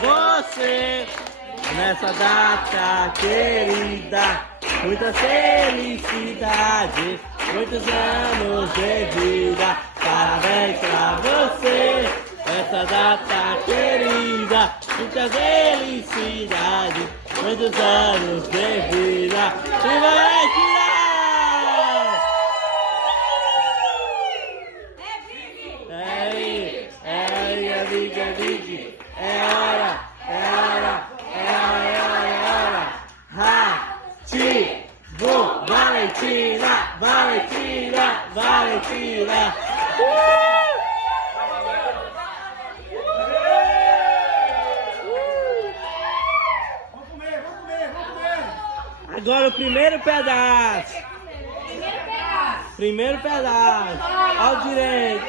você nessa data querida. Muita felicidade, muitos anos de vida. Parabéns pra você nessa data querida. Muita felicidade, muitos anos de vida. E vai tirar! É Big, é Big. É hora. Valentina. Vamos comer. Agora o primeiro pedaço. Primeiro pedaço. Ao direito.